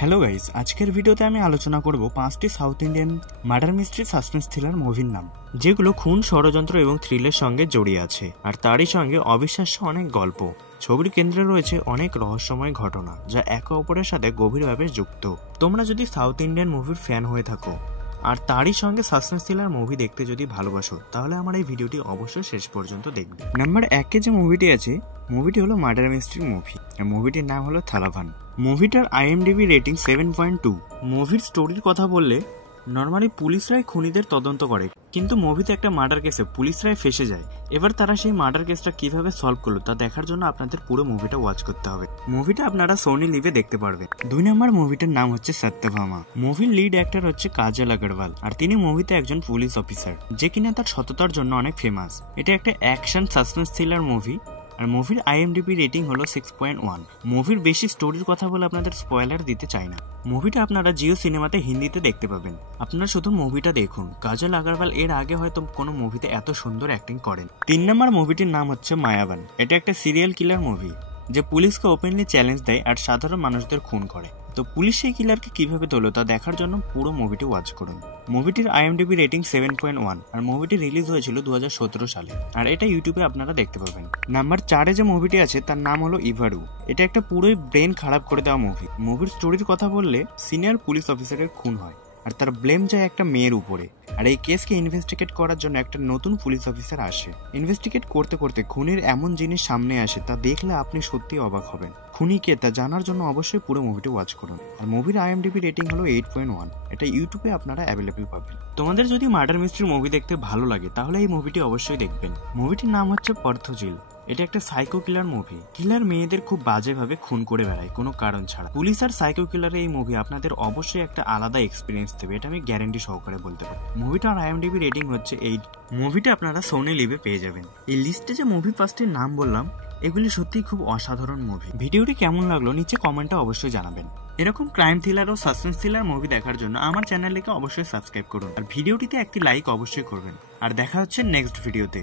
Hello guys, আজকের ভিডিওতে আমি আলোচনা করব 5টি south Indian murder mystery suspense thriller মুভির নাম, যেগুলো খুন, ষড়যন্ত্র এবং থ্রিলের সঙ্গে জড়িয়ে আছে। আর তারই সঙ্গে অবিশ্বাস্য অনেক গল্প। ছবির কেন্দ্রে রয়েছে অনেক রহস্যময় ঘটনা, যা একে অপরের সাথে গভীরভাবে যুক্ত। তোমরা যদি সাউথ ইন্ডিয়ান মুভির ফ্যান হয়ে থাকো আর তারই সঙ্গে সাসপেন্স থ্রিলার মুভি দেখতে যদি ভালোবাসো, তাহলে আমার এই ভিডিওটি অবশ্যই শেষ পর্যন্ত দেখবে। নাম্বার 1-এ যে মুভিটি আছে, মুভিটি হলো মার্ডার মিস্ট্রি মুভি। মুভিটির নাম হলো থালাভান। মুভিটার IMDb রেটিং 7.2। মুভির স্টোরির কথা বললে, নর্মালি পুলিশরাই খুনিদের তদন্ত করে, কিন্তু মুভিতে একটা মার্ডার কেসে পুলিশরাই ফেসে যায়। এবার তারা সেই মার্ডার কেসটা কিভাবে সলভ করলো তা দেখার জন্য আপনাদের পুরো মুভিটা ওয়াচ করতে হবে। মুভিটা আপনারা সোনি লিভে দেখতে পারবেন। 2 নম্বর মুভিটার নাম হচ্ছে সত্যভামা। মুভির লিড অ্যাক্টর হচ্ছে কাজল আগরওয়াল, আর তিনি মুভিতে একজন পুলিশ অফিসার, যে কিনা তার সততার জন্য অনেক ফেমাস। এটা একটা অ্যাকশন সাসপেন্স থ্রিলার মুভি, আর মুভির IMDb রেটিং হলো 6.1। মুভির বেশি স্টোরির কথা বলে আপনাদের স্পয়লার দিতে চাই না। মুভিটা আপনারা জিও সিনেমাতে হিন্দিতে দেখতে পাবেন। আপনারা শুধু মুভিটা দেখুন। কাজল আগরওয়াল এর আগে হয়তো কোনো মুভিতে এত সুন্দর অ্যাক্টিং করেন। 3 নম্বর মুভিটির নাম হচ্ছে মায়াবান। এটা একটা সিরিয়াল কিলার মুভি, যে পুলিশকে ওপেনলি চ্যালেঞ্জ দেয় আর সাধারণ মানুষদের খুন করে। তো পুলিশ সেই কিলারকে কিভাবে তোলো তা দেখার জন্য পুরো মুভিটি ওয়াচ করুন। মুভিটির IMDb রেটিং 7.1, আর মুভিটি রিলিজ হয়েছিল 2017 সালে, আর এটা ইউটিউবে আপনারা দেখতে পাবেন। নাম্বার 4-এ যে মুভিটি আছে তার নাম হলো ইভারু। এটা একটা পুরোই ব্রেন খারাপ করে দেওয়া মুভি। মুভির স্টোরির কথা বললে, সিনিয়র পুলিশ অফিসারের খুন হয়, আর তার ব্লেম যায় একটা মেয়ের উপরে। আর এই কেসকে ইনভেস্টিগেট করার জন্য একটা নতুন পুলিশ অফিসার আসে। ইনভেস্টিগেট করতে করতে খুনির এমন জিনিস সামনে আসে, তা দেখলে আপনি সত্যি অবাক হবেন। খুনি কে তা জানার জন্য অবশ্যই পুরো মুভিটি ওয়াচ করুন। আর মুভির IMDb রেটিং হলো 8.1। এটা ইউটিউবে আপনারা অ্যাভেলেবেল পাবেন। তোমাদের যদি মার্ডার মিস্ট্রি মুভি দেখতে ভালো লাগে, তাহলে এই মুভিটি অবশ্যই দেখবেন। মুভিটির নাম হচ্ছে পর্থজিল। এটা একটা সাইকো কিলার মুভি। কিলার মেয়েদের খুব বাজেভাবে খুন করে বেড়ায় কোনো কারণ ছাড়া। পুলিশ আর সাইকো কিলার এই মুভি আপনাদের অবশ্যই একটা আলাদা এক্সপিরিয়েন্স দেবে, এটা আমি গ্যারান্টি সহকারে বলতে পারি। মুভিটার IMDb রেটিং হচ্ছে 8। মুভিটা আপনারা সোনি লিভে পেয়ে যাবেন। এই লিস্টে যে মুভি 5টির নাম বললাম, এগুলি সত্যিই খুব অসাধারণ মুভি। ভিডিওটি কেমন লাগলো নিচে কমেন্টে অবশ্যই জানাবেন। এরকম ক্রাইম থ্রিলার ও সাসপেন্স থ্রিলার মুভি দেখার জন্য আমার চ্যানেলটিকে অবশ্যই সাবস্ক্রাইব করুন, আর ভিডিওটিতে একটি লাইক অবশ্যই করবেন। আর দেখা হচ্ছে নেক্সট ভিডিওতে।